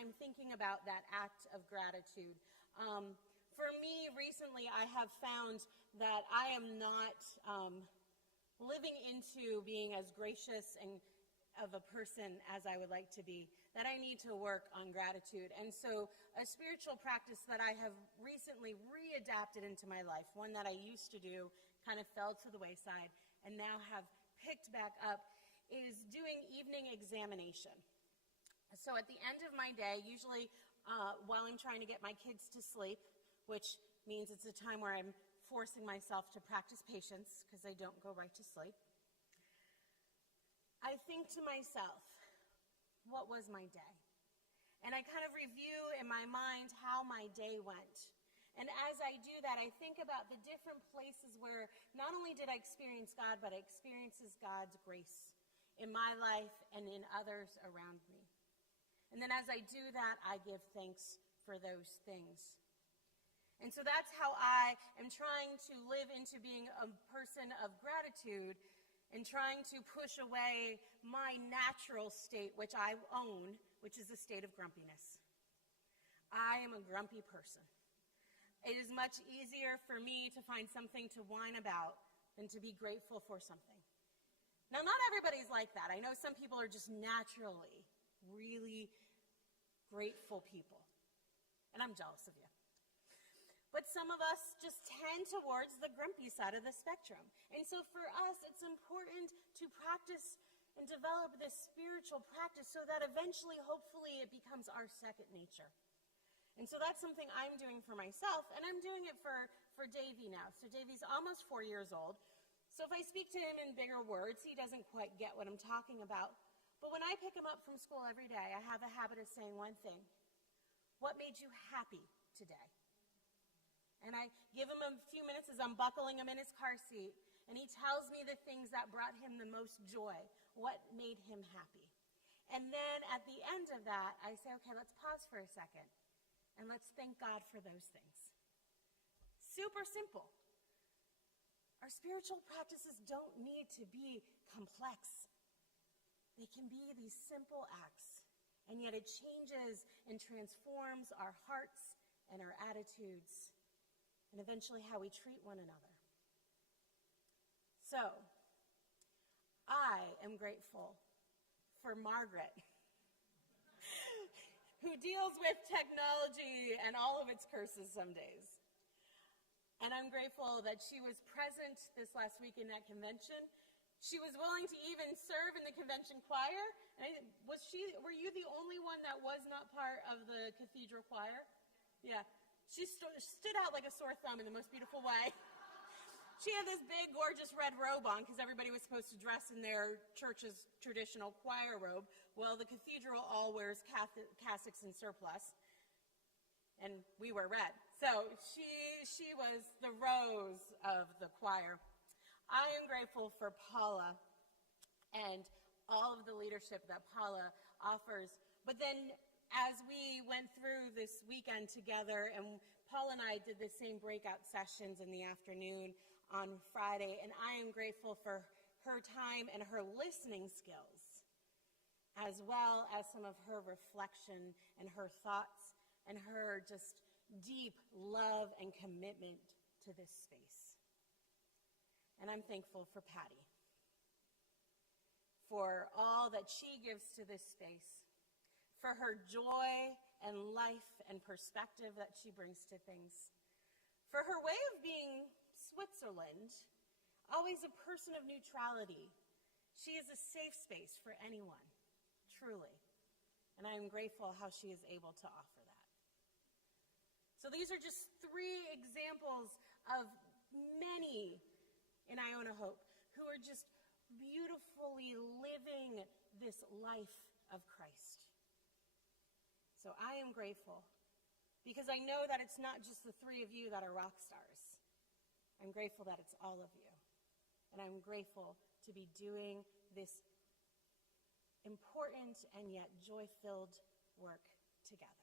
time thinking about that act of gratitude. For me, recently, I have found that I am not living into being as gracious and of a person as I would like to be, that I need to work on gratitude. And so a spiritual practice that I have recently readapted into my life, one that I used to do, kind of fell to the wayside, and now have picked back up, is doing evening examination. So at the end of my day, usually while I'm trying to get my kids to sleep, which means it's a time where I'm forcing myself to practice patience because I don't go right to sleep, I think to myself, what was my day? And I kind of review in my mind how my day went. And as I do that, I think about the different places where not only did I experience God, but I experiences God's grace in my life and in others around me. And then as I do that, I give thanks for those things. And so that's how I am trying to live into being a person of gratitude and trying to push away my natural state, which I own, which is a state of grumpiness. I am a grumpy person. It is much easier for me to find something to whine about than to be grateful for something. Now, not everybody's like that. I know some people are just naturally really grateful people, and I'm jealous of you. But some of us just tend towards the grumpy side of the spectrum. And so for us, it's important to practice and develop this spiritual practice so that eventually, hopefully, it becomes our second nature. And so that's something I'm doing for myself, and I'm doing it for Davey now. So Davey's almost 4 years old. So if I speak to him in bigger words, he doesn't quite get what I'm talking about. But when I pick him up from school every day, I have a habit of saying one thing: what made you happy today? And I give him a few minutes as I'm buckling him in his car seat, and he tells me the things that brought him the most joy, what made him happy. And then at the end of that, I say, okay, let's pause for a second, and let's thank God for those things. Super simple. Our spiritual practices don't need to be complex. They can be these simple acts, and yet it changes and transforms our hearts and our attitudes, and eventually how we treat one another. So, I am grateful for Margaret, who deals with technology and all of its curses some days. And I'm grateful that she was present this last week in that convention. She was willing to even serve in the convention choir. And were you the only one that was not part of the cathedral choir? Yeah. She stood out like a sore thumb in the most beautiful way. She had this big, gorgeous red robe on because everybody was supposed to dress in their church's traditional choir robe. Well, the cathedral all wears cassocks and surplice, and we wear red. So she was the rose of the choir. I am grateful for Paula and all of the leadership that Paula offers. But then as we went through this weekend together, and Paul and I did the same breakout sessions in the afternoon on Friday, and I am grateful for her time and her listening skills, as well as some of her reflection and her thoughts and her just deep love and commitment to this space. And I'm thankful for Patty, for all that she gives to this space, for her joy and life and perspective that she brings to things, for her way of being Switzerland, always a person of neutrality. She is a safe space for anyone, truly. And I am grateful how she is able to offer that. So these are just 3 examples of many in Iona Hope who are just beautifully living this life of Christ. So I am grateful because I know that it's not just the 3 of you that are rock stars. I'm grateful that it's all of you. And I'm grateful to be doing this important and yet joy-filled work together.